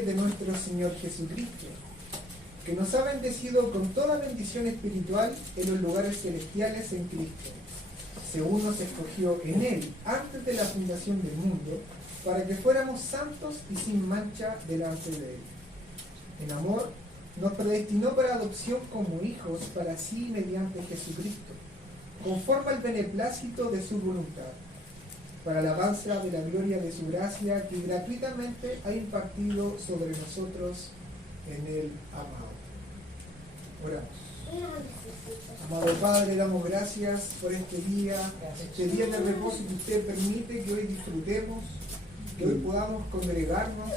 de nuestro Señor Jesucristo, que nos ha bendecido con toda bendición espiritual en los lugares celestiales en Cristo, según nos escogió en Él antes de la fundación del mundo, para que fuéramos santos y sin mancha delante de Él. En amor, nos predestinó para adopción como hijos para sí mediante Jesucristo, conforme al beneplácito de su voluntad, para alabanza de la gloria de su gracia que gratuitamente ha impartido sobre nosotros en el amado. Oramos. Amado Padre, damos gracias por este día de reposo que usted permite que hoy disfrutemos, que hoy podamos congregarnos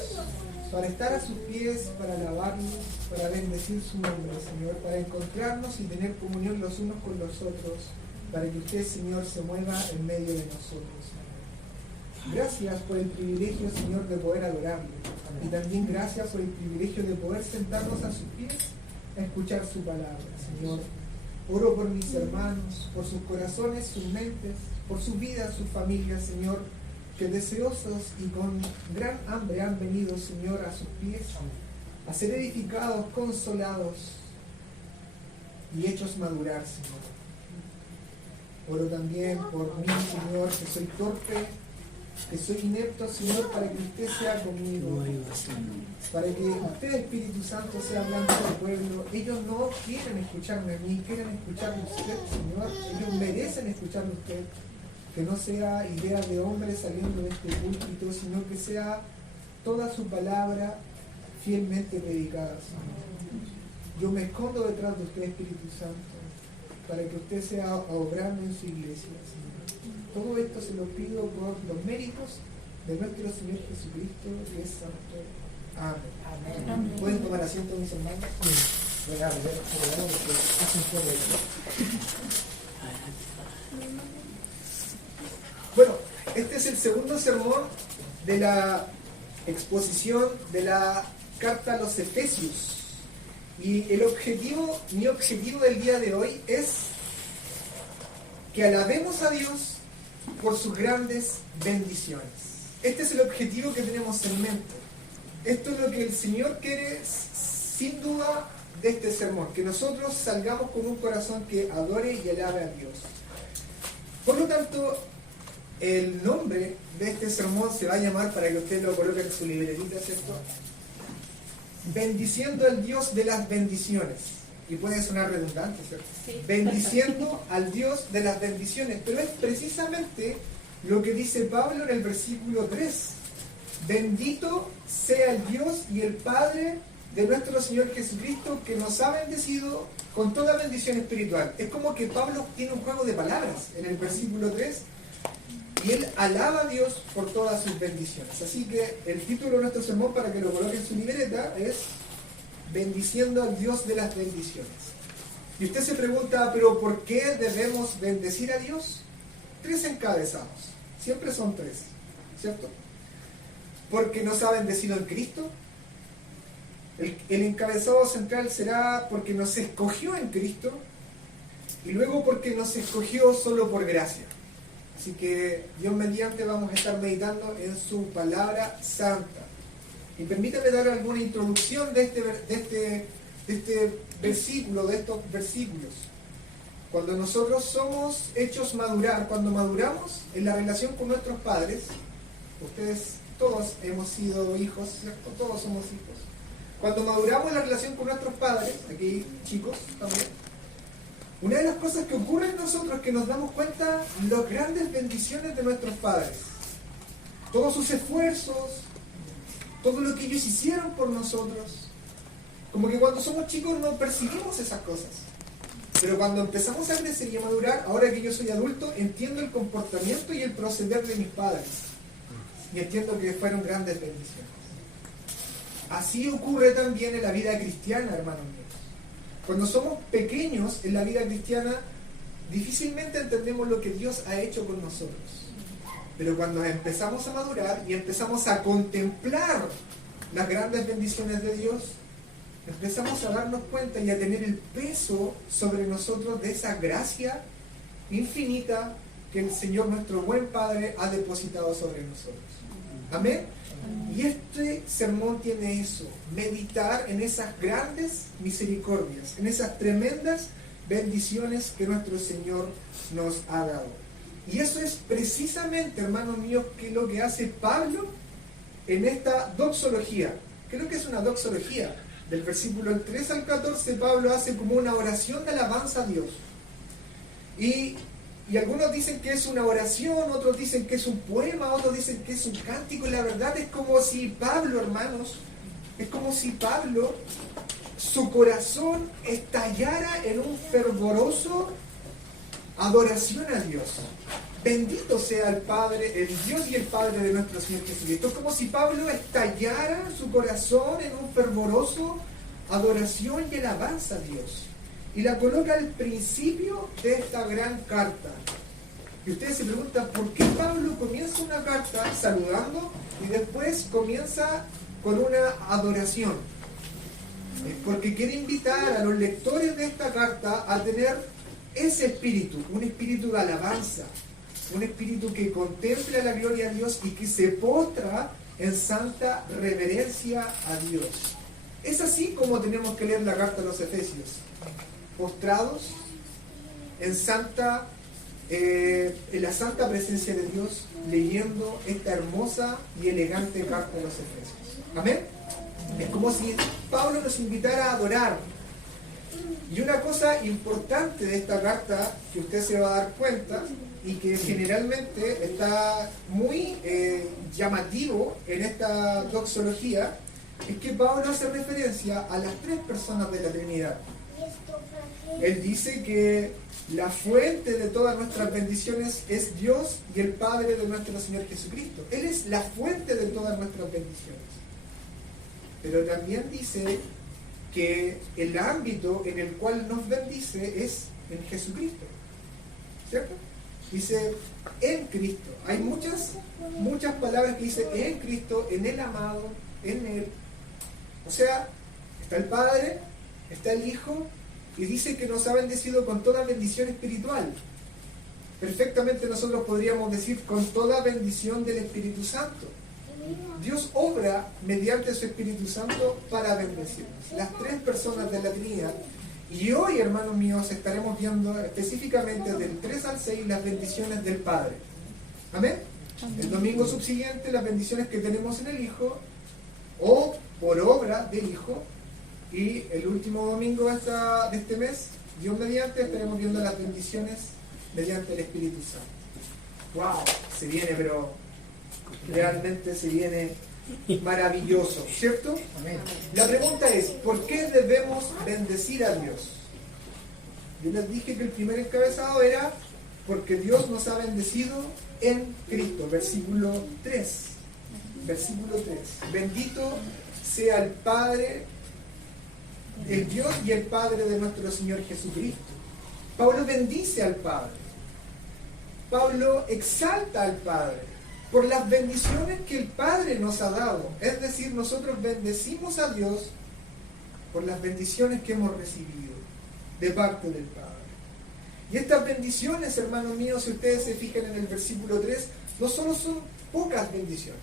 para estar a sus pies, para alabarlo, para bendecir su nombre, Señor, para encontrarnos y tener comunión los unos con los otros, para que usted, Señor, se mueva en medio de nosotros. Gracias por el privilegio, Señor, de poder adorarle. Y también gracias por el privilegio de poder sentarnos a sus pies a escuchar su palabra, Señor. Oro por mis hermanos, por sus corazones, sus mentes, por sus vidas, sus familias, Señor, que deseosos y con gran hambre han venido, Señor, a sus pies, a ser edificados, consolados y hechos madurar, Señor. Oro también por mí, Señor, que soy torpe, que soy inepto, Señor, para que usted sea conmigo, para que usted, Espíritu Santo, sea hablando al pueblo. Ellos no quieren escucharme a mí, quieren escucharme a usted, Señor. Ellos merecen escucharme a usted. Que no sea idea de hombre saliendo de este púlpito, sino que sea toda su palabra fielmente predicada, Señor. Yo me escondo detrás de usted, Espíritu Santo, para que usted sea obrando en su iglesia, Señor. Todo esto se lo pido por los méritos de nuestro Señor Jesucristo, que es santo. Amén. Amén. ¿Pueden tomar asiento, mis hermanos? Voy a beber porque hace un poco de... Bueno, este es el segundo sermón de la exposición de la carta a los Efesios. Y mi objetivo del día de hoy es que alabemos a Dios por sus grandes bendiciones. Este es el objetivo que tenemos en mente. Esto es lo que el Señor quiere, sin duda, de este sermón, que nosotros salgamos con un corazón que adore y alabe a Dios. Por lo tanto, el nombre de este sermón se va a llamar, para que usted lo coloque en su libretita, ¿cierto? Bendiciendo al Dios de las bendiciones. Y puede sonar redundante, ¿cierto? Sí. Bendiciendo al Dios de las bendiciones. Pero es precisamente lo que dice Pablo en el versículo 3. Bendito sea el Dios y el Padre de nuestro Señor Jesucristo, que nos ha bendecido con toda bendición espiritual. Es como que Pablo tiene un juego de palabras en el versículo 3. Y él alaba a Dios por todas sus bendiciones. Así que el título de nuestro sermón, para que lo coloque en su libreta, es Bendiciendo al Dios de las bendiciones. Y usted se pregunta, ¿pero por qué debemos bendecir a Dios? 3 encabezados. Siempre son 3, ¿cierto? Porque nos ha bendecido en Cristo. El encabezado central será porque nos escogió en Cristo. Y luego porque nos escogió solo por gracia. Así que Dios mediante vamos a estar meditando en su palabra santa. Y permítame dar alguna introducción de este versículo, de estos versículos. Cuando nosotros somos hechos madurar, cuando maduramos en la relación con nuestros padres, ustedes todos hemos sido hijos, ¿cierto? Todos somos hijos. Cuando maduramos en la relación con nuestros padres, aquí chicos también, una de las cosas que ocurre en nosotros es que nos damos cuenta de las grandes bendiciones de nuestros padres. Todos sus esfuerzos, todo lo que ellos hicieron por nosotros. Como que cuando somos chicos no percibimos esas cosas. Pero cuando empezamos a crecer y a madurar, ahora que yo soy adulto, entiendo el comportamiento y el proceder de mis padres. Y entiendo que fueron grandes bendiciones. Así ocurre también en la vida cristiana, hermanos míos. Cuando somos pequeños en la vida cristiana, difícilmente entendemos lo que Dios ha hecho con nosotros. Pero cuando empezamos a madurar y empezamos a contemplar las grandes bendiciones de Dios, empezamos a darnos cuenta y a tener el peso sobre nosotros de esa gracia infinita que el Señor, nuestro buen Padre, ha depositado sobre nosotros. Amén. Y este sermón tiene eso, meditar en esas grandes misericordias, en esas tremendas bendiciones que nuestro Señor nos ha dado. Y eso es precisamente, hermanos míos, que lo que hace Pablo en esta doxología. ¿Qué es lo que es una doxología? Del versículo 3 al 14, Pablo hace como una oración de alabanza a Dios. Y algunos dicen que es una oración, otros dicen que es un poema, otros dicen que es un cántico. Y la verdad es como si Pablo, hermanos, es como si Pablo, su corazón estallara en un fervoroso adoración a Dios. Bendito sea el Padre, el Dios y el Padre de nuestro Señor Jesucristo. Es como si Pablo estallara su corazón en un fervoroso adoración y alabanza a Dios. Y la coloca al principio de esta gran carta. Y ustedes se preguntan, ¿por qué Pablo comienza una carta saludando y después comienza con una adoración? Porque quiere invitar a los lectores de esta carta a tener ese espíritu, un espíritu de alabanza, un espíritu que contempla la gloria de Dios y que se postra en santa reverencia a Dios. Es así como tenemos que leer la carta a los Efesios, postrados en la santa presencia de Dios, leyendo esta hermosa y elegante carta a los Efesios. Amén. Es como si Pablo nos invitara a adorar. Y una cosa importante de esta carta que usted se va a dar cuenta y que generalmente está muy llamativo en esta doxología, es que Pablo hace referencia a las tres personas de la Trinidad. Él dice que la fuente de todas nuestras bendiciones es Dios y el Padre de nuestro Señor Jesucristo. Él es la fuente de todas nuestras bendiciones. Pero también dice que el ámbito en el cual nos bendice es en Jesucristo. ¿Cierto? Dice en Cristo. Hay muchas palabras que dice en Cristo, en el amado, en Él. O sea, está el Padre, está el Hijo, y dice que nos ha bendecido con toda bendición espiritual. Perfectamente nosotros podríamos decir con toda bendición del Espíritu Santo. Dios obra mediante su Espíritu Santo para bendecirnos. Las tres personas de la Trinidad. Y hoy, hermanos míos, estaremos viendo específicamente del 3 al 6 las bendiciones del Padre. ¿Amén? El domingo subsiguiente las bendiciones que tenemos en el Hijo, o por obra del Hijo. Y el último domingo de este mes, Dios mediante, estaremos viendo las bendiciones mediante el Espíritu Santo. ¡Wow! Se viene, pero realmente se viene maravilloso, ¿cierto? Amén. La pregunta es, ¿por qué debemos bendecir a Dios? Yo les dije que el primer encabezado era porque Dios nos ha bendecido en Cristo, versículo 3. Versículo 3. Bendito sea el Padre, el Dios y el Padre de nuestro Señor Jesucristo. Pablo bendice al Padre. Pablo exalta al Padre por las bendiciones que el Padre nos ha dado. Es decir, nosotros bendecimos a Dios por las bendiciones que hemos recibido de parte del Padre. Y estas bendiciones, hermanos míos, si ustedes se fijan en el versículo 3, no solo son pocas bendiciones,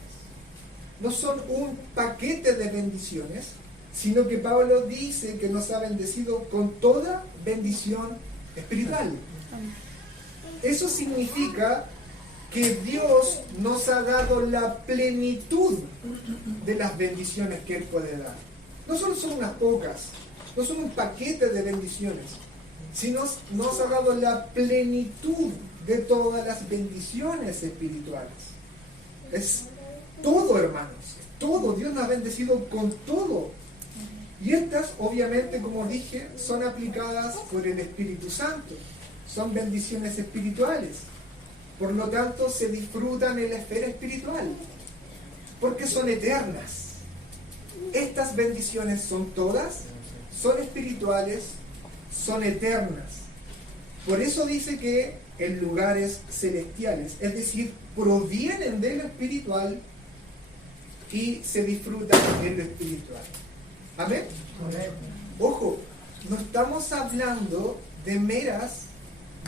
no son un paquete de bendiciones, sino que Pablo dice que nos ha bendecido con toda bendición espiritual. Eso significa que Dios nos ha dado la plenitud de las bendiciones que Él puede dar. No solo son unas pocas, no son un paquete de bendiciones, sino nos ha dado la plenitud de todas las bendiciones espirituales. Es todo, hermanos, es todo. Dios nos ha bendecido con todo. Y estas, obviamente, como dije, son aplicadas por el Espíritu Santo. Son bendiciones espirituales. Por lo tanto, se disfrutan en la esfera espiritual, porque son eternas. Estas bendiciones son todas, son espirituales, son eternas. Por eso dice que en lugares celestiales, es decir, provienen de lo espiritual y se disfrutan en lo espiritual. ¿Amén? Ojo, no estamos hablando de meras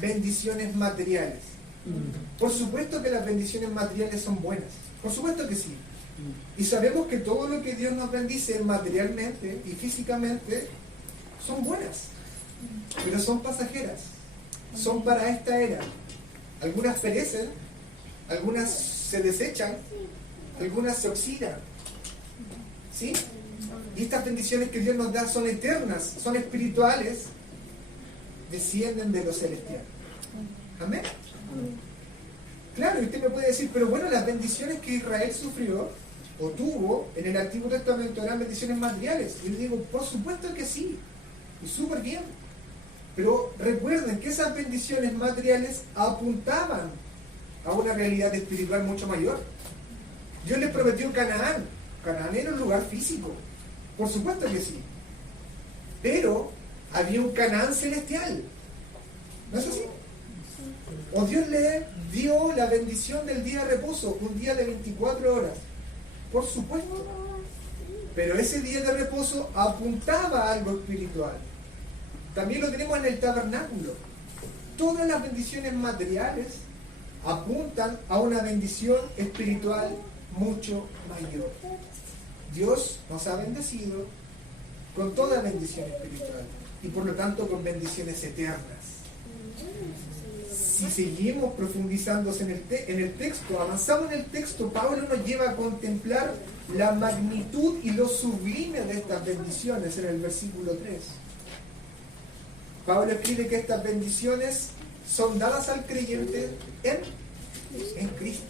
bendiciones materiales. Por supuesto que las bendiciones materiales son buenas. Por supuesto que sí. Y sabemos que todo lo que Dios nos bendice materialmente y físicamente son buenas, pero son pasajeras, son para esta era. Algunas perecen, algunas se desechan, algunas se oxidan. ¿Sí? Y estas bendiciones que Dios nos da son eternas, son espirituales, descienden de lo celestial. Amén. Claro, y usted me puede decir, pero bueno, las bendiciones que Israel sufrió o tuvo en el Antiguo Testamento eran bendiciones materiales. Y yo digo, por supuesto que sí, y súper bien. Pero recuerden que esas bendiciones materiales apuntaban a una realidad espiritual mucho mayor. Dios les prometió Canaán. Canaán era un lugar físico, por supuesto que sí. Pero había un Canaán celestial. ¿No es así? O Dios le dio la bendición del día de reposo, un día de 24 horas. Por supuesto. Pero ese día de reposo apuntaba a algo espiritual. También lo tenemos en el tabernáculo. Todas las bendiciones materiales apuntan a una bendición espiritual mucho mayor. Dios nos ha bendecido con toda bendición espiritual y por lo tanto con bendiciones eternas. Si seguimos profundizándose en el texto, avanzamos en el texto, Pablo nos lleva a contemplar la magnitud y lo sublime de estas bendiciones en el versículo 3. Pablo escribe que estas bendiciones son dadas al creyente en Cristo.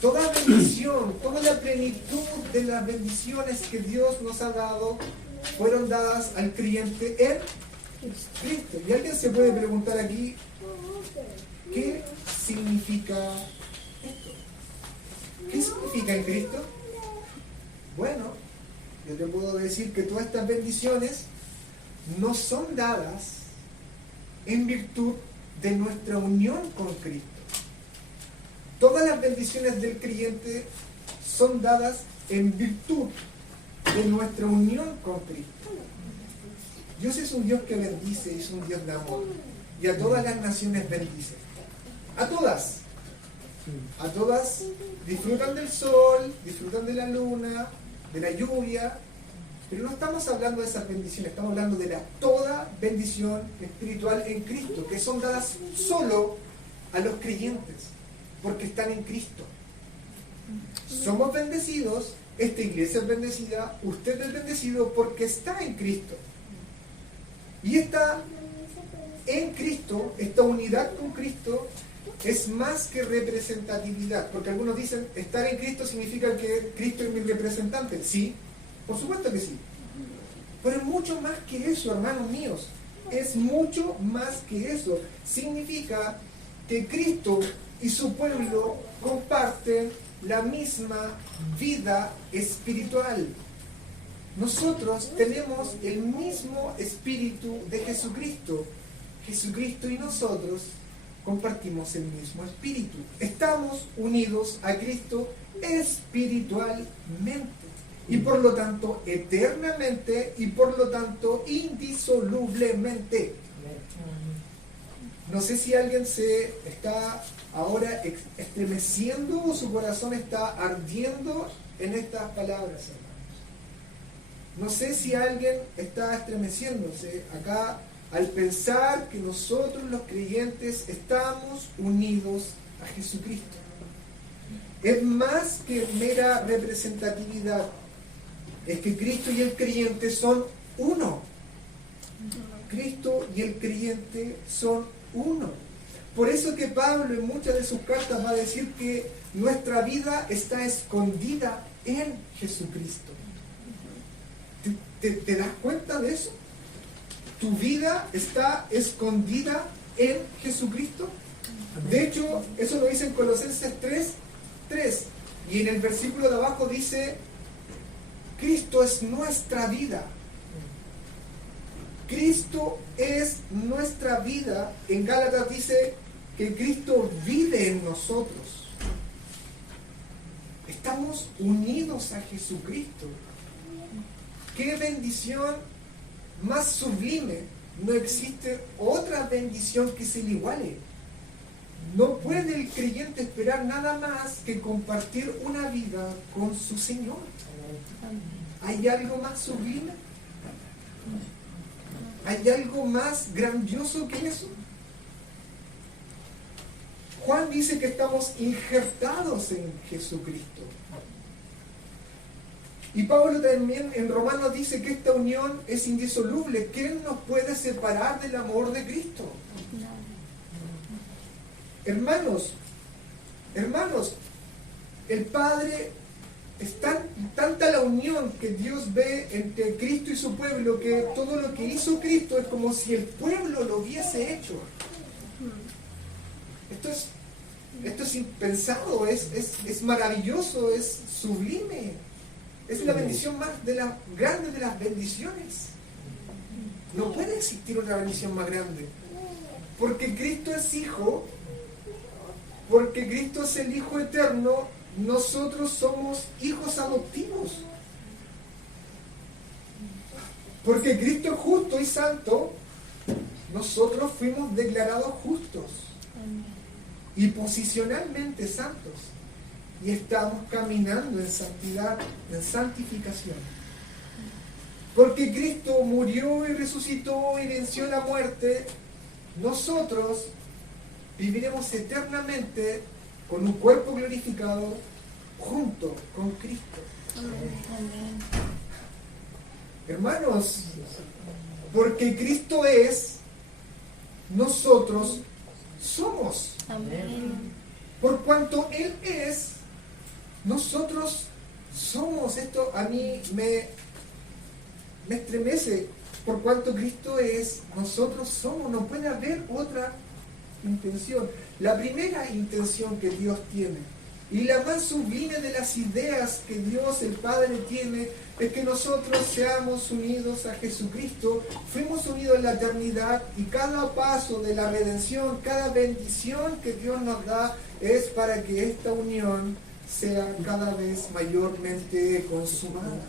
Toda bendición, toda la plenitud de las bendiciones que Dios nos ha dado fueron dadas al creyente en Cristo. Y alguien se puede preguntar aquí, ¿qué significa esto? ¿Qué significa en Cristo? Bueno, yo te puedo decir que todas estas bendiciones no son dadas en virtud de nuestra unión con Cristo. Todas las bendiciones del creyente son dadas en virtud de nuestra unión con Cristo. Dios es un Dios que bendice, es un Dios de amor. Y a todas las naciones bendice. A todas. A todas disfrutan del sol, disfrutan de la luna, de la lluvia. Pero no estamos hablando de esas bendiciones, estamos hablando de toda bendición espiritual en Cristo, que son dadas solo a los creyentes, porque están en Cristo. Somos bendecidos, esta iglesia es bendecida, usted es bendecido porque está en Cristo. Y está en Cristo, esta unidad con Cristo, es más que representatividad, porque algunos dicen, estar en Cristo significa que Cristo es mi representante. Sí, por supuesto que sí. Pero es mucho más que eso, hermanos míos. Es mucho más que eso. Significa que Cristo y su pueblo comparten la misma vida espiritual. Nosotros tenemos el mismo espíritu de Jesucristo. Jesucristo y nosotros compartimos el mismo espíritu. Estamos unidos a Cristo espiritualmente. Y por lo tanto, eternamente y por lo tanto, indisolublemente. No sé si alguien se está ahora estremeciendo o su corazón está ardiendo en estas palabras, hermanos. No sé si alguien está estremeciéndose acá al pensar que nosotros los creyentes estamos unidos a Jesucristo. Es más que mera representatividad. Es que Cristo y el creyente son uno. Cristo y el creyente son uno. Por eso que Pablo en muchas de sus cartas va a decir que nuestra vida está escondida en Jesucristo. ¿Te das cuenta de eso? ¿Tu vida está escondida en Jesucristo? De hecho, eso lo dice en Colosenses 3. Y en el versículo de abajo dice, Cristo es nuestra vida. Cristo es nuestra vida. En Gálatas dice que Cristo vive en nosotros. Estamos unidos a Jesucristo. ¡Qué bendición más sublime! No existe otra bendición que se le iguale. No puede el creyente esperar nada más que compartir una vida con su Señor. ¿Hay algo más sublime? ¿Hay algo más grandioso que eso? Juan dice que estamos injertados en Jesucristo. Y Pablo también en Romanos dice que esta unión es indisoluble. ¿Quién nos puede separar del amor de Cristo? Hermanos, el Padre es tanta la unión que Dios ve entre Cristo y su pueblo, que todo lo que hizo Cristo es como si el pueblo lo hubiese hecho. Esto es impensado, es maravilloso, es sublime. Es la bendición más grande de las bendiciones. No puede existir otra bendición más grande. Porque Cristo es Hijo, porque Cristo es el Hijo eterno, nosotros somos hijos adoptivos. Porque Cristo es justo y santo, nosotros fuimos declarados justos y posicionalmente santos. Y estamos caminando en santidad, en santificación. Porque Cristo murió y resucitó y venció la muerte, nosotros viviremos eternamente con un cuerpo glorificado junto con Cristo. Amén. Hermanos, porque Cristo es, nosotros somos. Amén. Por cuanto Él es, nosotros somos. Esto a mí me estremece. Por cuanto Cristo es, nosotros somos. No puede haber otra intención. La primera intención que Dios tiene y la más sublime de las ideas que Dios el Padre tiene es que nosotros seamos unidos a Jesucristo. Fuimos unidos en la eternidad y cada paso de la redención, cada bendición que Dios nos da es para que esta unión sea cada vez mayormente consumada.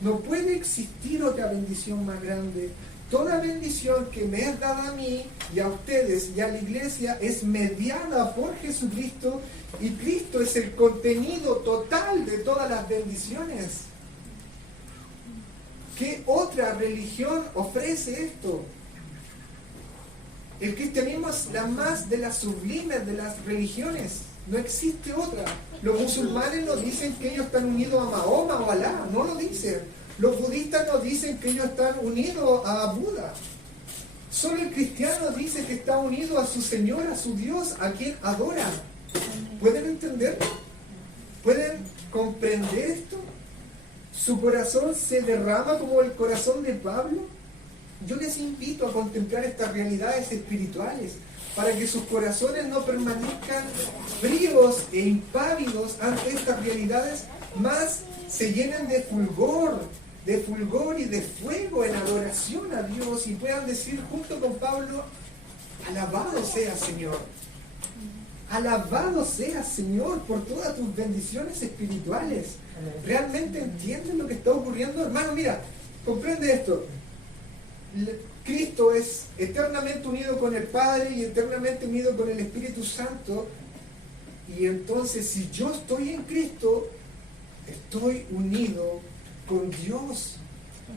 No puede existir otra bendición más grande. Toda bendición que me es dada a mí y a ustedes y a la iglesia es mediada por Jesucristo, y Cristo es el contenido total de todas las bendiciones. ¿Qué otra religión ofrece esto? El cristianismo es la más de las sublimes de las religiones. No existe otra. Los musulmanes nos dicen que ellos están unidos a Mahoma o a Alá. No lo dicen. Los budistas nos dicen que ellos están unidos a Buda. Solo el cristiano dice que está unido a su Señor, a su Dios, a quien adora. ¿Pueden entenderlo? ¿Pueden comprender esto? ¿Su corazón se derrama como el corazón de Pablo? Yo les invito a contemplar estas realidades espirituales para que sus corazones no permanezcan fríos e impávidos ante estas realidades, más se llenen de fulgor y de fuego en adoración a Dios y puedan decir junto con Pablo: alabado sea Señor, alabado sea Señor por todas tus bendiciones espirituales. ¿Realmente entienden lo que está ocurriendo, hermano? Mira, comprende esto. Cristo es eternamente unido con el Padre y eternamente unido con el Espíritu Santo, y entonces si yo estoy en Cristo, estoy unido con Dios.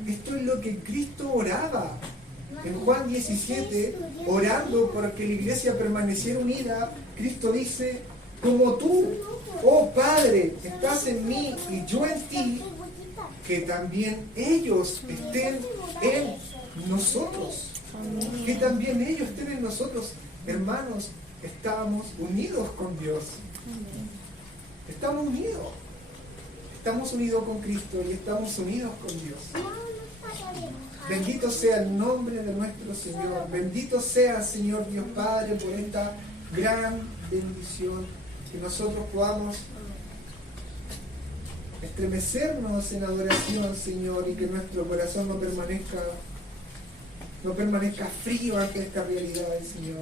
Esto es lo que Cristo oraba en Juan 17, orando para que la iglesia permaneciera unida. Cristo dice: como tú, oh Padre, estás en mí y yo en ti, que también ellos estén en nosotros. Que también ellos estén en nosotros. Hermanos, estamos unidos con Dios. Estamos unidos. Estamos unidos con Cristo y estamos unidos con Dios. Bendito sea el nombre de nuestro Señor. Bendito sea, Señor Dios Padre, por esta gran bendición. Que nosotros podamos estremecernos en adoración, Señor, y que nuestro corazón no permanezca frío ante estas realidades, Señor.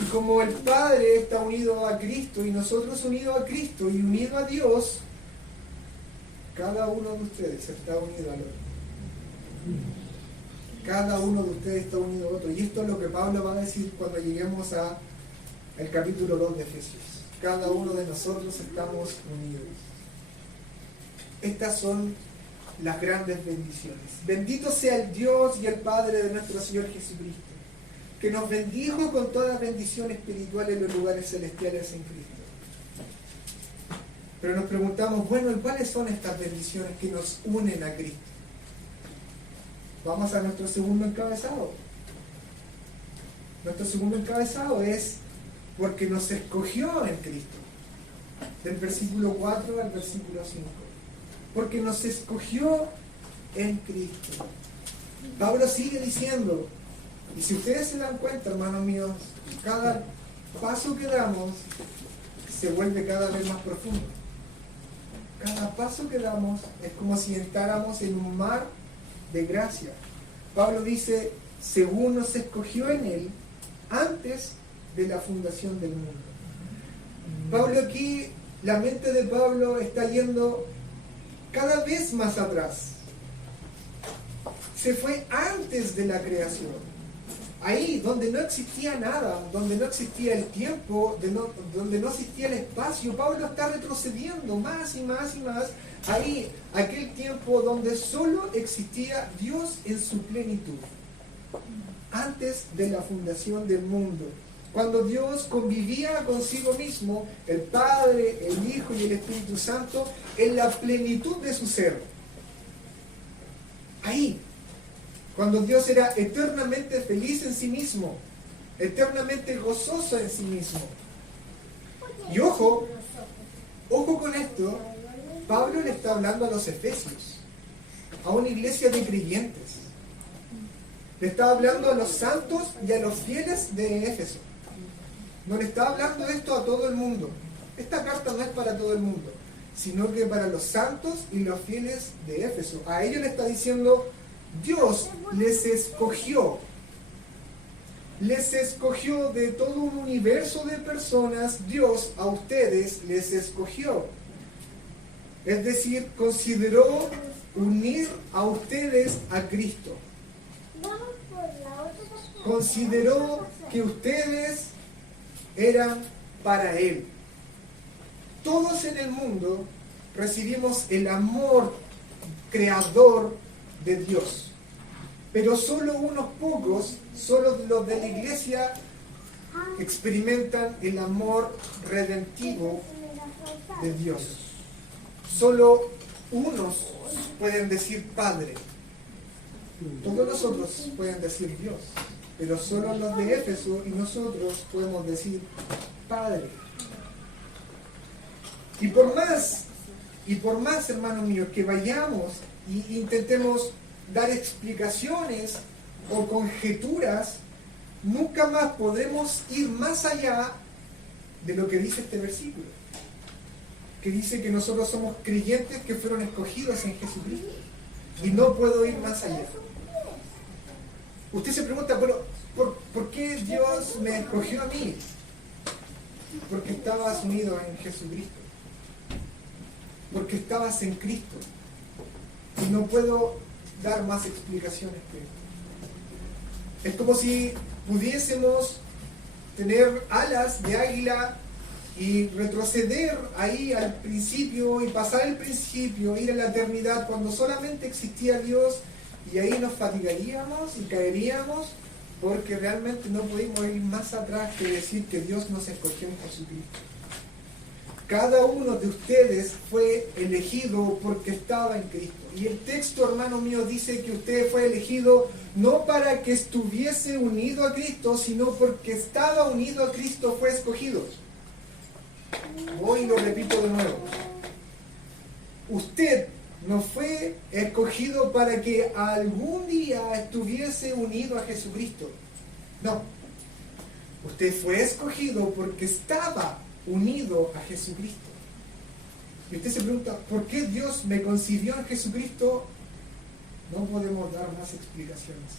Y como el Padre está unido a Cristo y nosotros unidos a Cristo y unidos a Dios, cada uno de ustedes está unido al otro. Cada uno de ustedes está unido a otro. Y esto es lo que Pablo va a decir cuando lleguemos a el capítulo 2 de Efesios. Cada uno de nosotros estamos unidos. Estas son las grandes bendiciones. Bendito sea el Dios y el Padre de nuestro Señor Jesucristo, que nos bendijo con toda bendición espiritual en los lugares celestiales en Cristo. Pero nos preguntamos, bueno, ¿y cuáles son estas bendiciones que nos unen a Cristo? Vamos a nuestro segundo encabezado. Nuestro segundo encabezado es porque nos escogió en Cristo. Del versículo 4 al versículo 5. Porque nos escogió en Cristo. Pablo sigue diciendo, y si ustedes se dan cuenta, hermanos míos, cada paso que damos se vuelve cada vez más profundo. Cada paso que damos es como si entráramos en un mar de gracia. Pablo dice, según nos escogió en Él, antes de la fundación del mundo. Pablo aquí, la mente de Pablo está yendo cada vez más atrás. Se fue antes de la creación. Ahí, donde no existía nada, donde no existía el tiempo, donde no existía el espacio, Pablo está retrocediendo más y más y más. Ahí, aquel tiempo donde solo existía Dios en su plenitud. Antes de la fundación del mundo. Cuando Dios convivía consigo mismo, el Padre, el Hijo y el Espíritu Santo, en la plenitud de su ser. Ahí. Cuando Dios era eternamente feliz en sí mismo, eternamente gozoso en sí mismo. Y ojo con esto, Pablo le está hablando a los efesios, a una iglesia de creyentes. Le está hablando a los santos y a los fieles de Éfeso. No le está hablando esto a todo el mundo. Esta carta no es para todo el mundo, sino que para los santos y los fieles de Éfeso. A ellos le está diciendo, Dios les escogió de todo un universo de personas. Dios a ustedes les escogió, es decir, consideró unir a ustedes a Cristo, consideró que ustedes eran para Él. Todos en el mundo recibimos el amor creador de Dios, pero solo unos pocos, solo los de la iglesia, experimentan el amor redentivo de Dios. Solo unos pueden decir Padre. Todos los otros pueden decir Dios, pero solo los de Éfeso y nosotros podemos decir Padre. Y por más, hermanos míos, que vayamos y intentemos dar explicaciones o conjeturas, nunca más podremos ir más allá de lo que dice este versículo, que dice que nosotros somos creyentes que fueron escogidos en Jesucristo, y no puedo ir más allá. Usted se pregunta, pero ¿por qué Dios me escogió a mí? Porque estabas unido en Jesucristo, porque estabas en Cristo. Y no puedo dar más explicaciones que esto. Es como si pudiésemos tener alas de águila y retroceder ahí al principio y pasar el principio, ir a la eternidad cuando solamente existía Dios, y ahí nos fatigaríamos y caeríamos porque realmente no pudimos ir más atrás que decir que Dios nos escogió en Jesucristo. Cada uno de ustedes fue elegido porque estaba en Cristo. Y el texto, hermano mío, dice que usted fue elegido no para que estuviese unido a Cristo, sino porque estaba unido a Cristo, fue escogido. Hoy lo repito de nuevo. Usted no fue escogido para que algún día estuviese unido a Jesucristo. No. Usted fue escogido porque estaba unido a Jesucristo. Y usted se pregunta, ¿por qué Dios me concibió en Jesucristo? No podemos dar más explicaciones.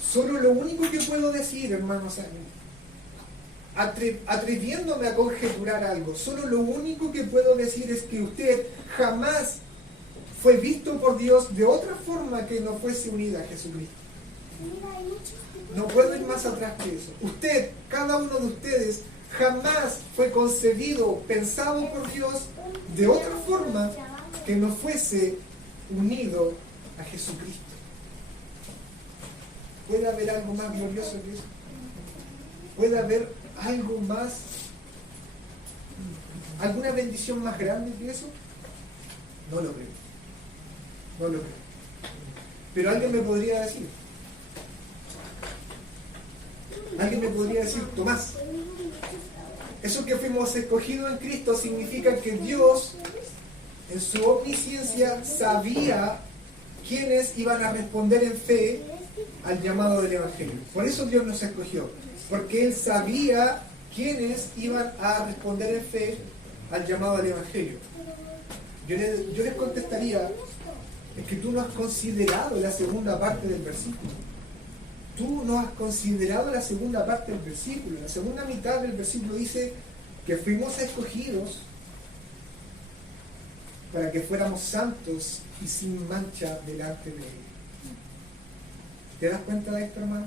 Solo lo único que puedo decir, hermanos, atreviéndome a conjeturar algo, solo lo único que puedo decir es que usted jamás fue visto por Dios de otra forma que no fuese unida a Jesucristo. No puedo ir más atrás que eso. Usted, cada uno de ustedes, jamás fue concebido, pensado por Dios de otra forma que no fuese unido a Jesucristo. ¿Puede haber algo más glorioso que eso? ¿Puede haber algo más, alguna bendición más grande que eso? No lo creo. No lo creo. Pero alguien me podría decir, Tomás, eso que fuimos escogidos en Cristo significa que Dios, en su omnisciencia, sabía quiénes iban a responder en fe al llamado del Evangelio. Por eso Dios nos escogió, porque Él sabía quiénes iban a responder en fe al llamado del Evangelio. Yo les contestaría, es que tú no has considerado la segunda parte del versículo. Tú no has considerado la segunda parte del versículo. La segunda mitad del versículo dice que fuimos escogidos para que fuéramos santos y sin mancha delante de Él. ¿Te das cuenta de esto, hermano?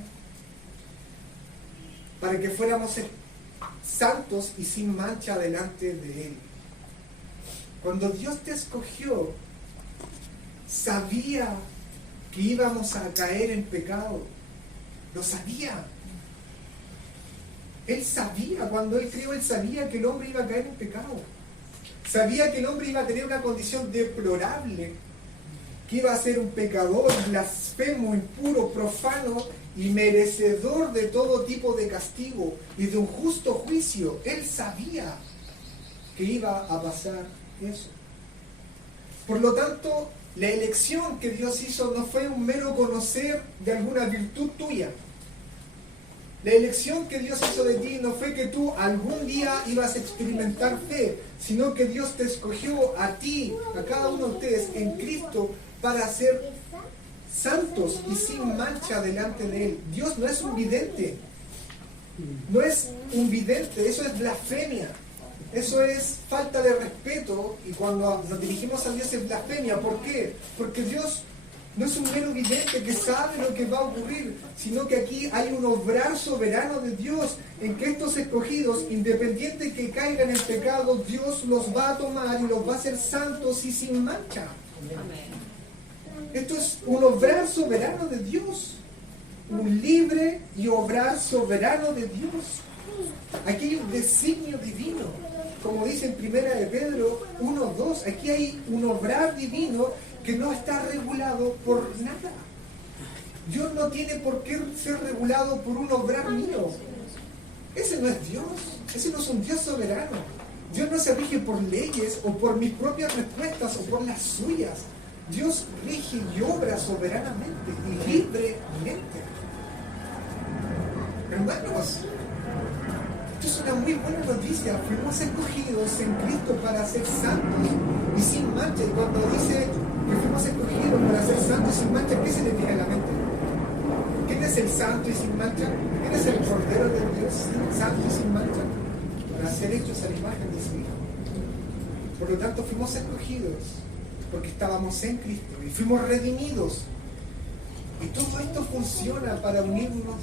Para que fuéramos santos y sin mancha delante de Él. Cuando Dios te escogió, sabía que íbamos a caer en pecado. Lo sabía. Él sabía, cuando Él creó, Él sabía que el hombre iba a caer en pecado. Sabía que el hombre iba a tener una condición deplorable, que iba a ser un pecador, blasfemo, impuro, profano y merecedor de todo tipo de castigo y de un justo juicio. Él sabía que iba a pasar eso. Por lo tanto, la elección que Dios hizo no fue un mero conocer de alguna virtud tuya. La elección que Dios hizo de ti no fue que tú algún día ibas a experimentar fe, sino que Dios te escogió a ti, a cada uno de ustedes, en Cristo, para ser santos y sin mancha delante de Él. Dios no es un vidente. No es un vidente, eso es blasfemia. Eso es falta de respeto, y cuando nos dirigimos a Dios es blasfemia. ¿Por qué? Porque Dios no es un mero vidente que sabe lo que va a ocurrir, sino que aquí hay un obrar soberano de Dios en que estos escogidos, independiente que caigan en pecado, Dios los va a tomar y los va a hacer santos y sin mancha. Amén. Esto es un obrar soberano de Dios, un libre y obrar soberano de Dios. Aquí hay un designio divino, como dice en Primera de Pedro 1:2. Aquí hay un obrar divino que no está regulado por nada. Dios no tiene por qué ser regulado por un obrar mío. Ese no es Dios. Ese no es un Dios soberano. Dios no se rige por leyes o por mis propias respuestas o por las suyas. Dios rige y obra soberanamente y libremente. Hermanos, esto es una muy buena noticia. Fuimos escogidos en Cristo para ser santos y sin mancha. Y cuando dice que fuimos escogidos para ser santos y sin mancha, ¿qué se le viene a la mente? ¿Quién es el santo y sin mancha? ¿Quién es el Cordero de Dios, santo y sin mancha? Para ser hechos a la imagen de su Hijo. Por lo tanto, fuimos escogidos porque estábamos en Cristo y fuimos redimidos. Y todo esto funciona para unirnos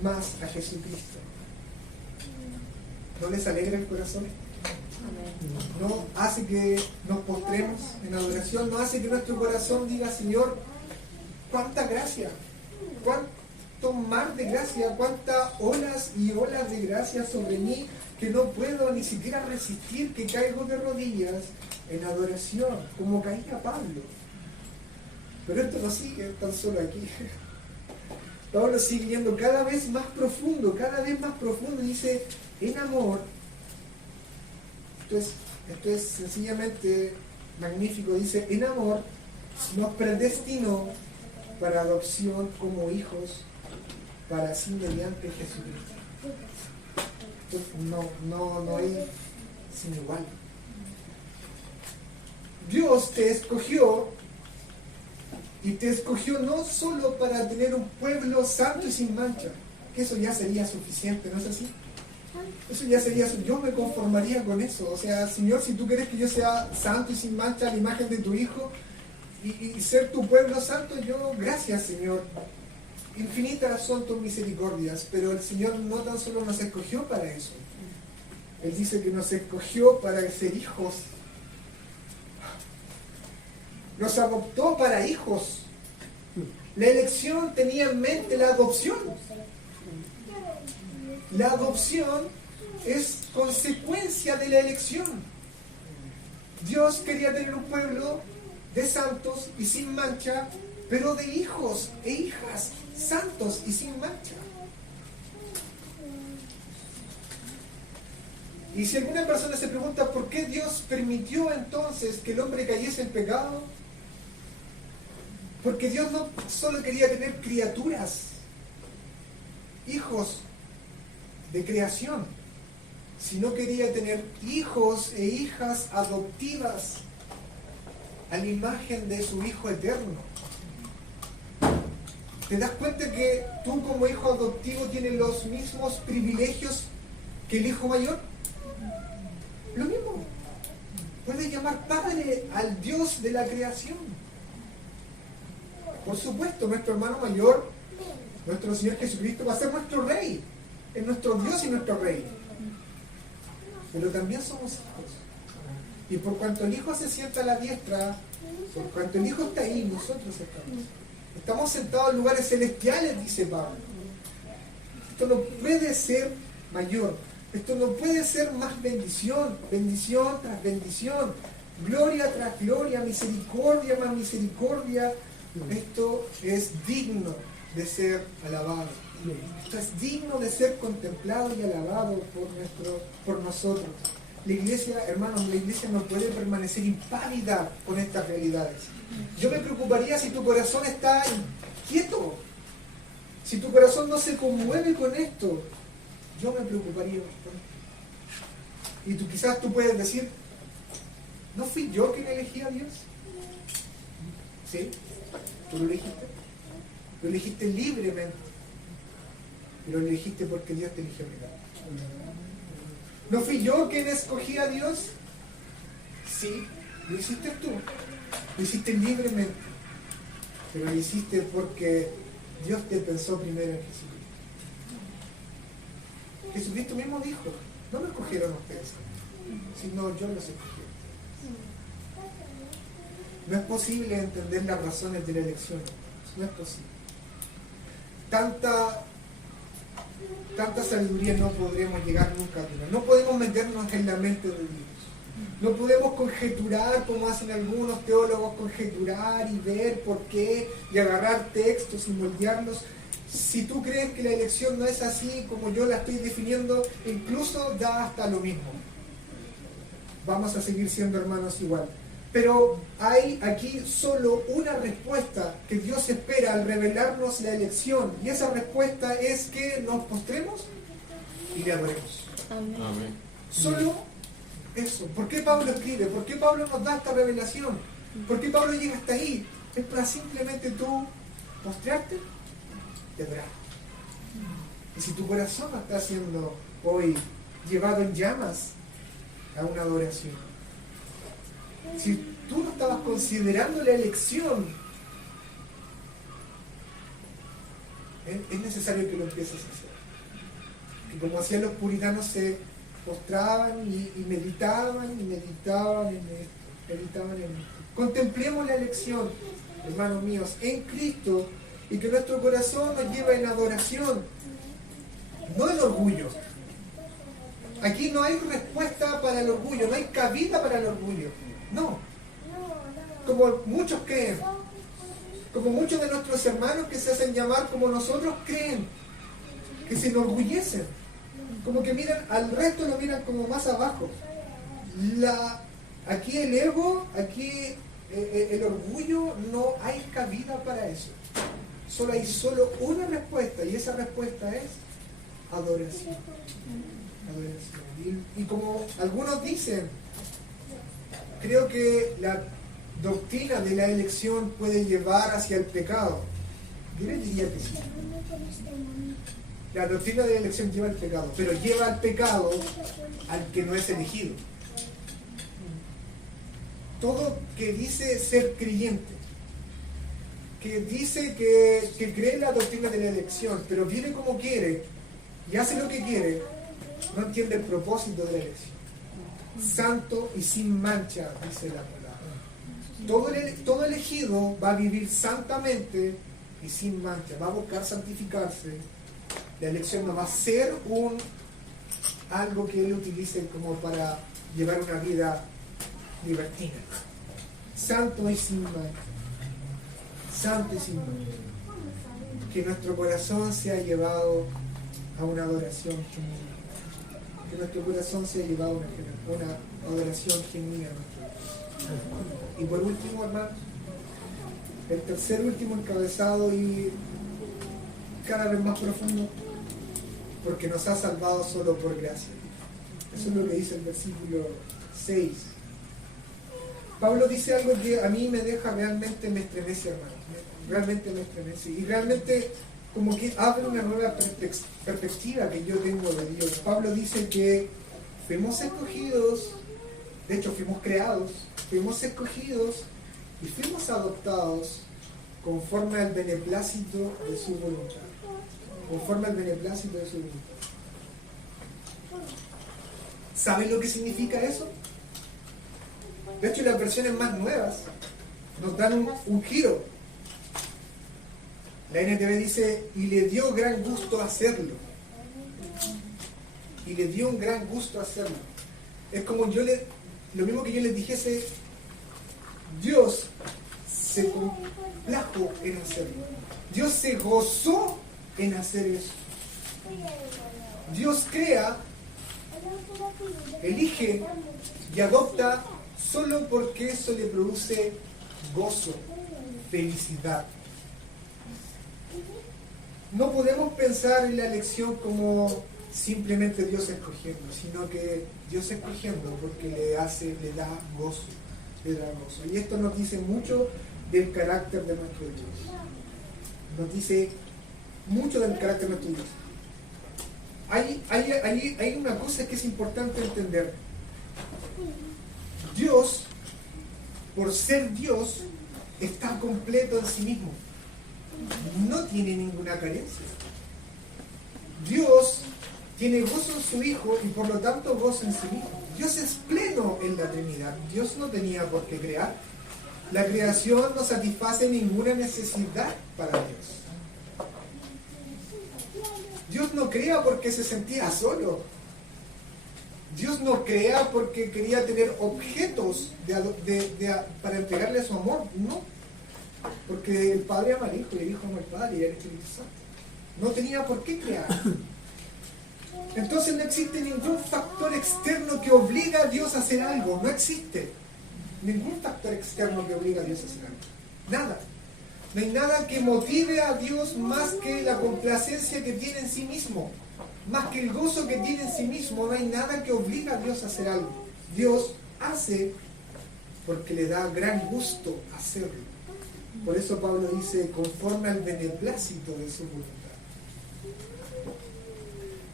más a Jesucristo. ¿No les alegra el corazón? ¿No hace que nos postremos en adoración? ¿No hace que nuestro corazón diga, Señor, cuánta gracia, cuánto mar de gracia, cuántas olas y olas de gracia sobre mí, que no puedo ni siquiera resistir, que caigo de rodillas en adoración, como caía Pablo? Pero esto no sigue tan solo aquí. Pablo sigue yendo cada vez más profundo, y dice, en amor, esto es sencillamente magnífico, dice, en amor nos predestinó para adopción como hijos, para sí mediante Jesucristo. No hay sin igual. Dios te escogió, y te escogió no solo para tener un pueblo santo y sin mancha, que eso ya sería suficiente, ¿no es así? Eso ya sería, yo me conformaría con eso. O sea, Señor, si tú quieres que yo sea santo y sin mancha a la imagen de tu Hijo y ser tu pueblo santo, yo, gracias, Señor. infinitas son tus misericordias, pero el Señor no tan solo nos escogió para eso. Él dice que nos escogió para ser hijos. Nos adoptó para hijos. La elección tenía en mente la adopción. La adopción es consecuencia de la elección. Dios quería tener un pueblo de santos y sin mancha, pero de hijos e hijas santos y sin mancha. Y si alguna persona se pregunta por qué Dios permitió entonces que el hombre cayese en pecado, porque Dios no solo quería tener criaturas, hijos de creación, sino quería tener hijos e hijas adoptivas a la imagen de su Hijo eterno. ¿Te das cuenta que tú como hijo adoptivo tienes los mismos privilegios que el hijo mayor? Lo mismo. Puedes llamar Padre al Dios de la creación. Por supuesto, nuestro hermano mayor, nuestro Señor Jesucristo, va a ser nuestro Rey. Es nuestro Dios y nuestro Rey. Pero también somos hijos. Y por cuanto el Hijo se sienta a la diestra, por cuanto el Hijo está ahí, nosotros estamos. Estamos sentados en lugares celestiales, dice Pablo. Esto no puede ser mayor. Esto no puede ser más bendición. Bendición tras bendición. Gloria tras gloria. Misericordia más misericordia. Esto es digno de ser alabado. Esto es digno de ser contemplado y alabado por nosotros. La iglesia, hermanos, la iglesia no puede permanecer impávida con estas realidades. Yo me preocuparía si tu corazón está inquieto, si tu corazón no se conmueve con esto. Yo me preocuparía bastante. Y quizás tú puedes decir, ¿no fui yo quien elegí a Dios? ¿Sí? ¿Tú lo elegiste? Lo elegiste libremente, pero lo elegiste porque Dios te eligió primero. ¿No fui yo quien escogí a Dios? Sí, lo hiciste tú. Lo hiciste libremente. Pero lo hiciste porque Dios te pensó primero en Jesucristo. Jesucristo mismo dijo, no me escogieron ustedes, sino yo los escogí. No es posible entender las razones de la elección. No es posible. Tanta sabiduría no podremos llegar nunca a tener. No podemos meternos en la mente de Dios. No podemos conjeturar, como hacen algunos teólogos, conjeturar y ver por qué y agarrar textos y moldearlos. Si tú crees que la elección no es así como yo la estoy definiendo, incluso da hasta lo mismo. Vamos a seguir siendo hermanos igual. Pero hay aquí solo una respuesta que Dios espera al revelarnos la elección. Y esa respuesta es que nos postremos y le adoremos. Amén. Solo eso. ¿Por qué Pablo escribe? ¿Por qué Pablo nos da esta revelación? ¿Por qué Pablo llega hasta ahí? Es para simplemente tú postrarte y adorar. Y si tu corazón está siendo hoy llevado en llamas a una adoración, si tú no estabas considerando la elección, es necesario que lo empieces a hacer. Que como hacían los puritanos, se postraban y meditaban en esto. Contemplemos la elección, hermanos míos, en Cristo, y que nuestro corazón nos lleve en adoración, no en orgullo. Aquí no hay respuesta para el orgullo, no hay cabida para el orgullo. No, como muchos creen, como muchos de nuestros hermanos que se hacen llamar como nosotros creen, que se enorgullecen, como que miran al resto, lo miran como más abajo. Aquí el ego, aquí el orgullo, no hay cabida para eso. Hay solo una respuesta, y esa respuesta es adoración. Y como algunos dicen, creo que la doctrina de la elección puede llevar hacia el pecado. Yo diría que sí. La doctrina de la elección lleva al pecado, pero lleva al pecado al que no es elegido. Todo que dice ser creyente, que dice que cree en la doctrina de la elección, pero vive como quiere y hace lo que quiere, no entiende el propósito de la elección. Santo y sin mancha, dice la palabra. Todo elegido va a vivir santamente y sin mancha, va a buscar santificarse. La elección no va a ser algo que él utilice como para llevar una vida libertina. Santo y sin mancha. Santo y sin mancha. Que nuestro corazón sea llevado a una adoración genuina. Que nuestro corazón sea llevado a una adoración genuina a nuestro Dios. Y por último, hermano, el tercer último encabezado y cada vez más profundo, porque nos ha salvado solo por gracia. Eso es lo que dice el versículo 6. Pablo dice algo que a mí me estremece, hermano. Realmente me estremece. Y realmente como que abre una nueva perspectiva que yo tengo de Dios. Pablo dice que fuimos escogidos, de hecho fuimos creados, fuimos escogidos y fuimos adoptados conforme al beneplácito de su voluntad. Conforme al beneplácito de su voluntad. ¿Saben lo que significa eso? De hecho, las versiones más nuevas nos dan un giro. La NTV dice, y le dio gran gusto hacerlo. Y le dio un gran gusto hacerlo. Es como lo mismo que yo les dijese, Dios se complajo en hacerlo. Dios se gozó en hacer eso. Dios crea, elige y adopta solo porque eso le produce gozo, felicidad. No podemos pensar en la elección como simplemente Dios escogiendo, sino que Dios escogiendo porque le da gozo. Y esto nos dice mucho del carácter de nuestro Dios. Nos dice mucho del carácter de nuestro Dios. Hay una cosa que es importante entender. Dios, por ser Dios, está completo en sí mismo. No tiene ninguna carencia. Dios tiene gozo en su Hijo y por lo tanto gozo en sí mismo. Dios es pleno en la Trinidad. Dios no tenía por qué crear. La creación no satisface ninguna necesidad para Dios. Dios no crea porque se sentía solo. Dios no crea porque quería tener objetos para entregarle su amor. No. Porque el Padre ama al Hijo y el Hijo ama al Padre y el Espíritu Santo. No tenía por qué crear. Entonces no existe ningún factor externo que obliga a Dios a hacer algo. No existe ningún factor externo que obliga a Dios a hacer algo. Nada. No hay nada que motive a Dios más que la complacencia que tiene en sí mismo. Más que el gozo que tiene en sí mismo. No hay nada que obliga a Dios a hacer algo. Dios hace porque le da gran gusto hacerlo. Por eso Pablo dice, conforme al beneplácito de su voluntad.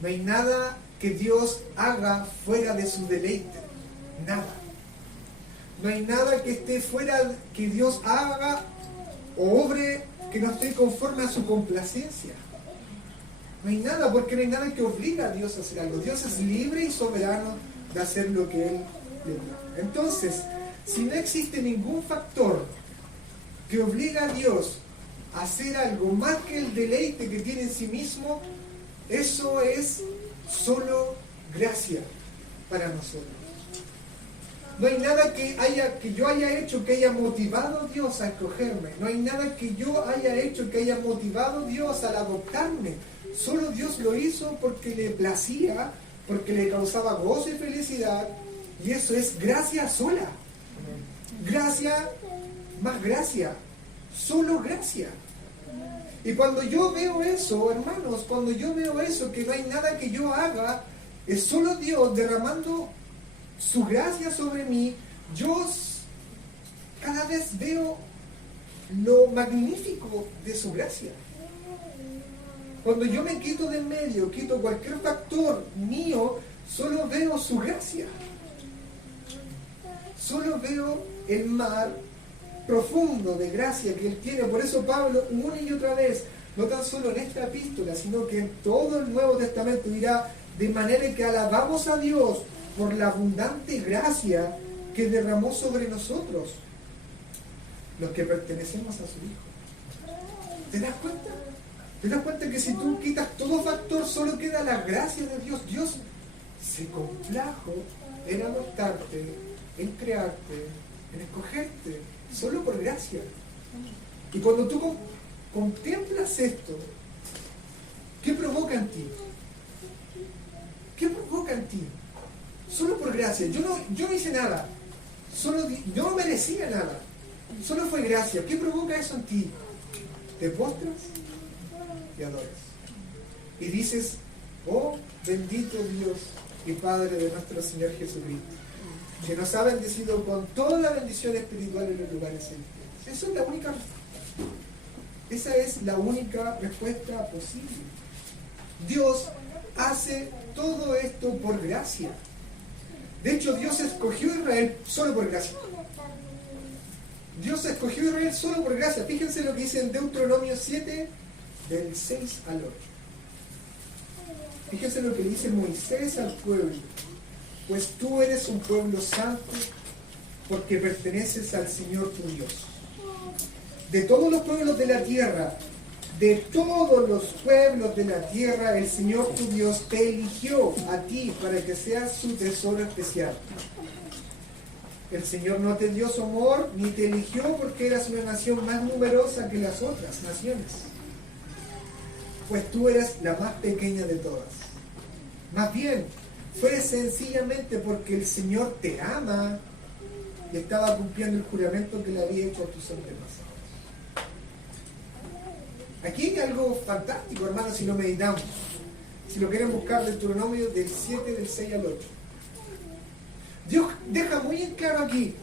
No hay nada que Dios haga fuera de su deleite. Nada. No hay nada que esté fuera, que Dios haga o obre que no esté conforme a su complacencia. No hay nada, porque no hay nada que obliga a Dios a hacer algo. Dios es libre y soberano de hacer lo que Él le da. Entonces, si no existe ningún factor que obliga a Dios a hacer algo más que el deleite que tiene en sí mismo, eso es solo gracia para nosotros. No hay nada que yo haya hecho que haya motivado a Dios a escogerme. No hay nada que yo haya hecho que haya motivado a Dios al adoptarme. Solo Dios lo hizo porque le placía, porque le causaba gozo y felicidad. Y eso es gracia sola. Gracia más gracia. Solo gracia. Y cuando yo veo eso, hermanos, cuando yo veo eso, que no hay nada que yo haga, es solo Dios derramando su gracia sobre mí, yo cada vez veo lo magnífico de su gracia. Cuando yo me quito de en medio, quito cualquier factor mío, solo veo su gracia. Solo veo el mar profundo de gracia que Él tiene. Por eso Pablo, una y otra vez, no tan solo en esta epístola, sino que en todo el Nuevo Testamento dirá, de manera que alabamos a Dios por la abundante gracia que derramó sobre nosotros, los que pertenecemos a su Hijo. ¿Te das cuenta? ¿Te das cuenta que si tú quitas todo factor, solo queda la gracia de Dios? Dios se complajo en adoptarte, en crearte, en escogerte, solo por gracia. Y cuando tú contemplas esto, ¿qué provoca en ti? ¿Qué provoca en ti? Solo por gracia. Yo no hice nada. Yo no merecía nada. Solo fue gracia. ¿Qué provoca eso en ti? Te postras y adoras. Y dices, oh bendito Dios y Padre de nuestro Señor Jesucristo, que nos ha bendecido con toda la bendición espiritual en los lugares celestiales. Esa es la única respuesta. Esa es la única respuesta posible. Dios hace todo esto por gracia. De hecho, Dios escogió a Israel solo por gracia. Dios escogió a Israel solo por gracia. Fíjense lo que dice en Deuteronomio 7, del 6 al 8. Fíjense lo que dice Moisés al pueblo. Pues tú eres un pueblo santo porque perteneces al Señor tu Dios. De todos los pueblos de la tierra, de todos los pueblos de la tierra, el Señor tu Dios te eligió a ti para que seas su tesoro especial. El Señor no te dio su amor, ni te eligió porque eras una nación más numerosa que las otras naciones. Pues tú eres la más pequeña de todas. Más bien, fue sencillamente porque el Señor te ama y estaba cumpliendo el juramento que le había hecho a tus antepasados. Aquí hay algo fantástico, hermanos, si lo meditamos. Si lo quieren buscar, Deuteronomio del 7, del 6 al 8. Dios deja muy en claro aquí,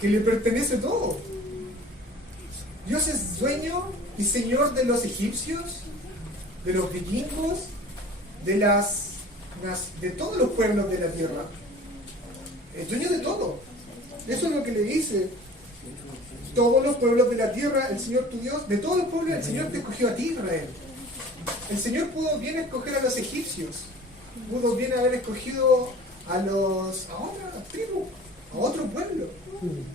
que le pertenece todo. Dios es dueño y señor de los egipcios, de los vikingos, de todos los pueblos de la tierra. Es dueño de todo. Eso es lo que le dice. Todos los pueblos de la tierra, el Señor tu Dios, de todos los pueblos el Señor te escogió a ti, Israel. El Señor pudo bien escoger a los egipcios, pudo bien haber escogido a otra tribu, a otro pueblo,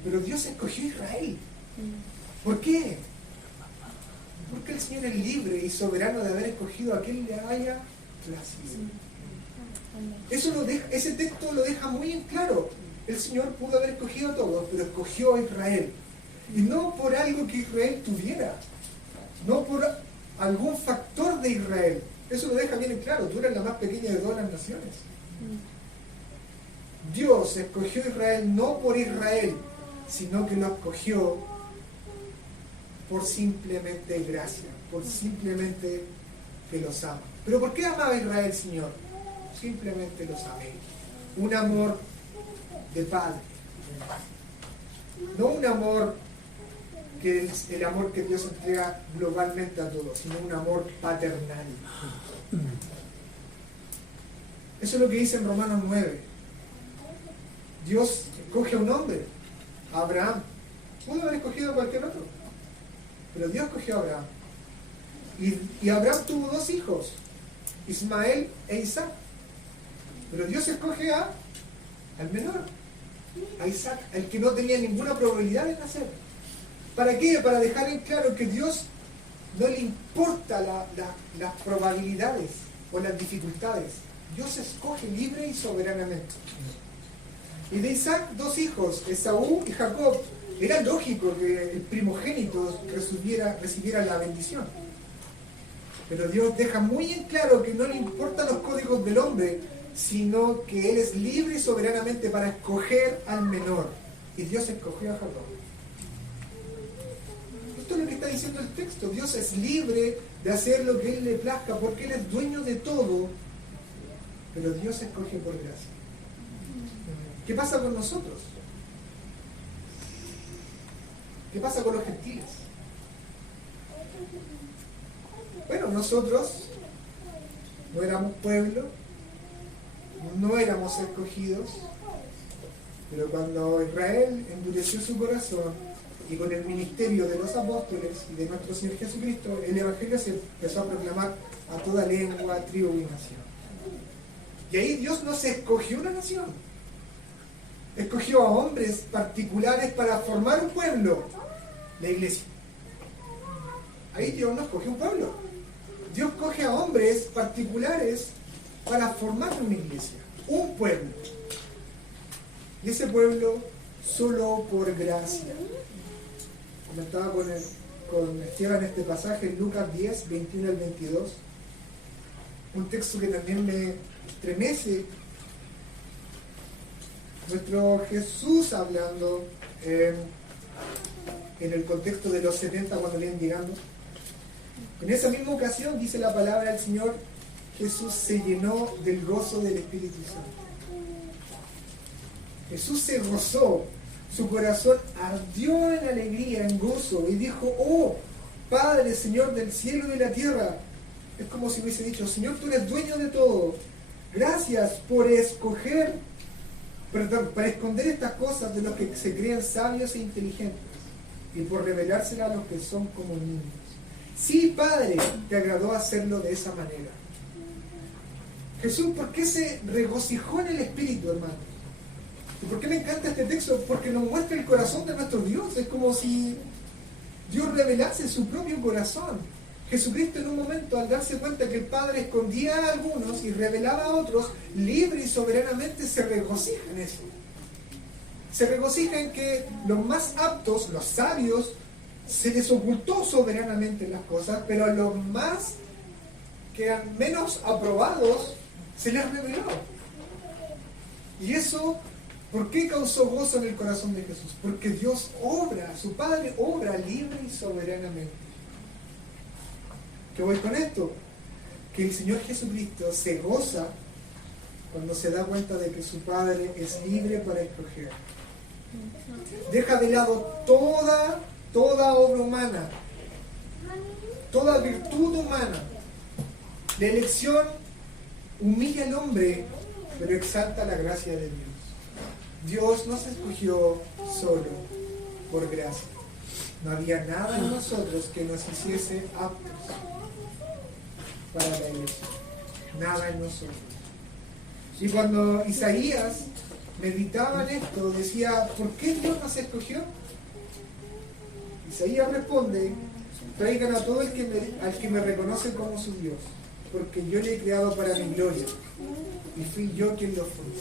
pero Dios escogió a Israel. ¿Por qué? Porque el Señor es libre y soberano de haber escogido a quien le haya placido. Ese texto lo deja muy en claro. El Señor pudo haber escogido a todos, pero escogió a Israel. Y no por algo que Israel tuviera, no por algún factor de Israel. Eso lo deja bien en claro. Tú eres la más pequeña de todas las naciones. Dios escogió a Israel no por Israel, sino que lo escogió por simplemente gracia, por simplemente que los ama. ¿Pero por qué amaba a Israel, Señor? Simplemente los amé. Un amor de padre. No un amor que es el amor que Dios entrega globalmente a todos, sino un amor paternal. Eso es lo que dice en Romanos 9. Dios escoge a un hombre, a Abraham. Pudo haber escogido a cualquier otro, pero Dios escogió a Abraham. Y Abraham tuvo dos hijos, Ismael e Isaac. Pero Dios escoge al menor, a Isaac, al que no tenía ninguna probabilidad de nacer. ¿Para qué? Para dejar en claro que Dios no le importa las probabilidades o las dificultades. Dios escoge libre y soberanamente. Y de Isaac, dos hijos, Esaú y Jacob. Era lógico que el primogénito recibiera la bendición. Pero Dios deja muy en claro que no le importan los códigos del hombre, sino que Él es libre y soberanamente para escoger al menor. Y Dios escogió a Jacob. Esto es lo que está diciendo el texto. Dios es libre de hacer lo que Él le plazca, porque Él es dueño de todo, pero Dios escoge por gracia. ¿Qué pasa con nosotros? ¿Qué pasa con los gentiles? Bueno, nosotros no éramos pueblo, no éramos escogidos, Pero cuando Israel endureció su corazón y con el ministerio de los apóstoles y de nuestro Señor Jesucristo, el Evangelio se empezó a proclamar a toda lengua, tribu y nación. Y ahí Dios no se escogió una nación, escogió a hombres particulares para formar un pueblo, la iglesia. Ahí Dios no escogió un pueblo. Dios coge a hombres particulares para formar una iglesia, un pueblo. Y ese pueblo solo por gracia. Comentaba con Esteban este pasaje en Lucas 10, 21 al 22. Un texto que también me estremece. Nuestro Jesús hablando en el contexto de los 70 cuando le iban llegando. En esa misma ocasión, dice la palabra del Señor, Jesús se llenó del gozo del Espíritu Santo. Jesús se gozó, su corazón ardió en alegría, en gozo, y dijo: oh, Padre, Señor del cielo y de la tierra. Es como si hubiese dicho: Señor, tú eres dueño de todo. Gracias por para esconder estas cosas de los que se creen sabios e inteligentes, y por revelárselas a los que son como niños. Sí, Padre, te agradó hacerlo de esa manera. Jesús, ¿por qué se regocijó en el Espíritu, hermano? ¿Y por qué me encanta este texto? Porque nos muestra el corazón de nuestro Dios. Es como si Dios revelase su propio corazón. Jesucristo en un momento, al darse cuenta que el Padre escondía a algunos y revelaba a otros, libre y soberanamente se regocija en eso. Se regocija en que los más aptos, los sabios, se les ocultó soberanamente las cosas, pero a los más que eran menos aprobados se les reveló. Y eso, ¿por qué causó gozo en el corazón de Jesús? Porque Dios obra, su Padre obra libre y soberanamente. ¿Qué voy con esto? Que el Señor Jesucristo se goza cuando se da cuenta de que su Padre es libre para escoger. Deja de lado toda obra humana, toda virtud humana. La elección humilla al hombre, pero exalta la gracia de Dios. Dios nos escogió solo por gracia. No había nada en nosotros que nos hiciese aptos para la iglesia. Nada en nosotros. Y cuando Isaías meditaba en esto, decía: ¿por qué Dios nos escogió? Isaías responde: traigan a todo al que me reconoce como su Dios, porque yo le he creado para mi gloria, y fui yo quien lo formó.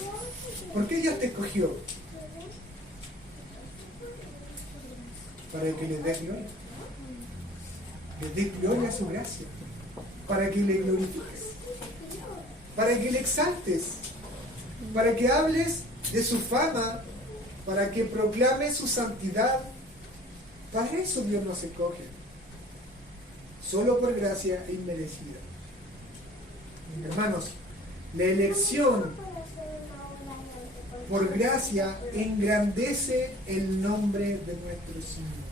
¿Por qué Dios te escogió? Para que le des gloria. Le des gloria a su gracia. Para que le glorifiques. Para que le exaltes. Para que hables de su fama. Para que proclames su santidad. Para eso Dios nos escoge. Solo por gracia inmerecida. Mis hermanos, la elección por gracia engrandece el nombre de nuestro Señor.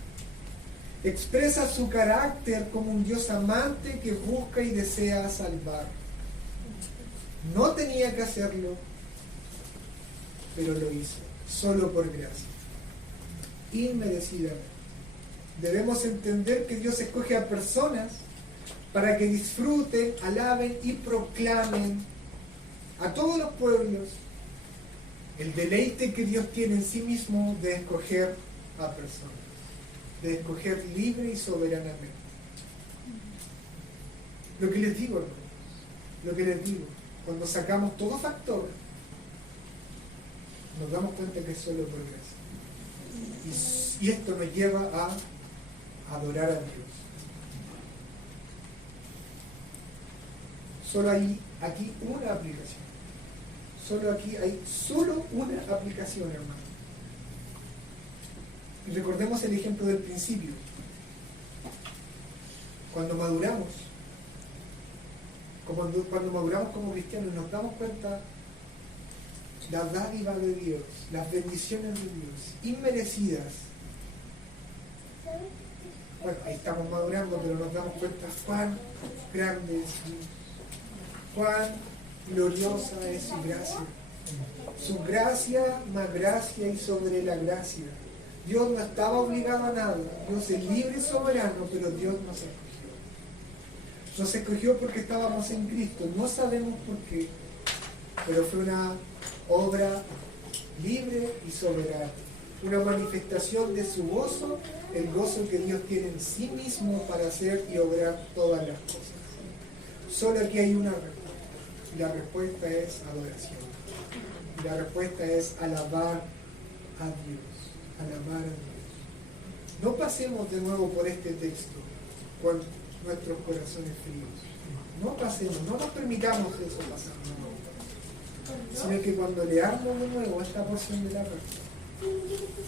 Expresa su carácter como un Dios amante que busca y desea salvar. No tenía que hacerlo, pero lo hizo, solo por gracia, inmerecidamente. Debemos entender que Dios escoge a personas para que disfruten, alaben y proclamen a todos los pueblos el deleite que Dios tiene en sí mismo de escoger a personas, de escoger libre y soberanamente. Lo que les digo, hermanos, lo que les digo, cuando sacamos todo factor, nos damos cuenta que es solo por gracia. Y esto nos lleva a adorar a Dios. Solo hay aquí una aplicación. Solo aquí hay solo una aplicación, hermano. Y recordemos el ejemplo del principio. Cuando maduramos, cuando maduramos como cristianos, nos damos cuenta la dádiva de Dios, las bendiciones de Dios, inmerecidas. Bueno, ahí estamos madurando, pero nos damos cuenta cuán grande es Dios, cuán gloriosa es su gracia, Su gracia, más gracia y sobre la gracia. Dios no estaba obligado a nada. Dios es libre y soberano, pero Dios nos escogió. Nos escogió porque estábamos en Cristo. No sabemos por qué, pero fue una obra libre y soberana. Una manifestación de su gozo, el gozo que Dios tiene en sí mismo para hacer y obrar todas las cosas. Solo aquí hay una respuesta. Y la respuesta es adoración. Y la respuesta es alabar a Dios. Alabar a Dios. No pasemos de nuevo por este texto con nuestros corazones fríos. No pasemos, no nos permitamos eso pasar de nuevo. Sino que cuando leamos de nuevo esta porción de la palabra,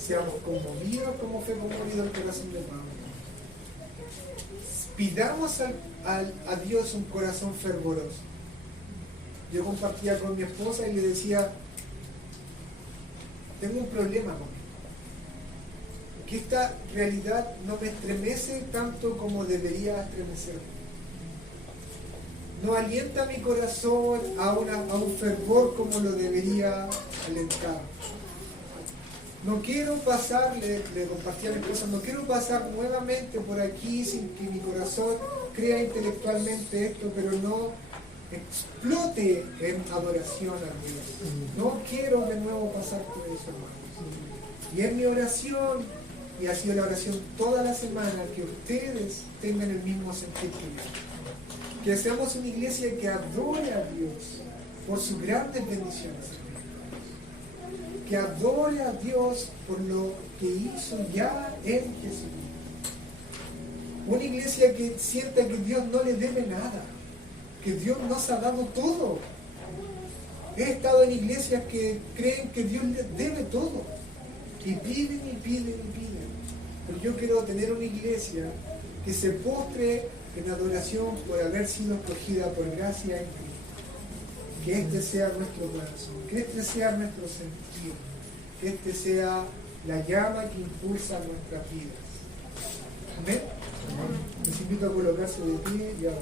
seamos conmovidos como fue conmovido el corazón de Pablo. Pidamos a Dios un corazón fervoroso. Yo compartía con mi esposa y le decía, tengo un problema conmigo. Que esta realidad no me estremece tanto como debería estremecerme. No alienta mi corazón a un fervor como lo debería alentar. No quiero pasar, le compartí a mi esposa, no quiero pasar nuevamente por aquí sin que mi corazón crea intelectualmente esto, pero no explote en adoración a Dios. No quiero de nuevo pasar por eso, hermanos. Y es mi oración, y ha sido la oración toda la semana, que ustedes tengan el mismo sentir que yo. Que seamos una iglesia que adore a Dios por sus grandes bendiciones. Que adore a Dios por lo que hizo ya en Jesucristo. Una iglesia que sienta que Dios no le debe nada, que Dios nos ha dado todo. He estado en iglesias que creen que Dios les debe todo, y piden y piden y piden. Pero yo quiero tener una iglesia que se postre en adoración por haber sido escogida por gracia en Cristo. Que este sea nuestro corazón, que este sea nuestro sentir, que este sea la llama que impulsa nuestras vidas. Amén. Les invito a colocarse de pie y a orar.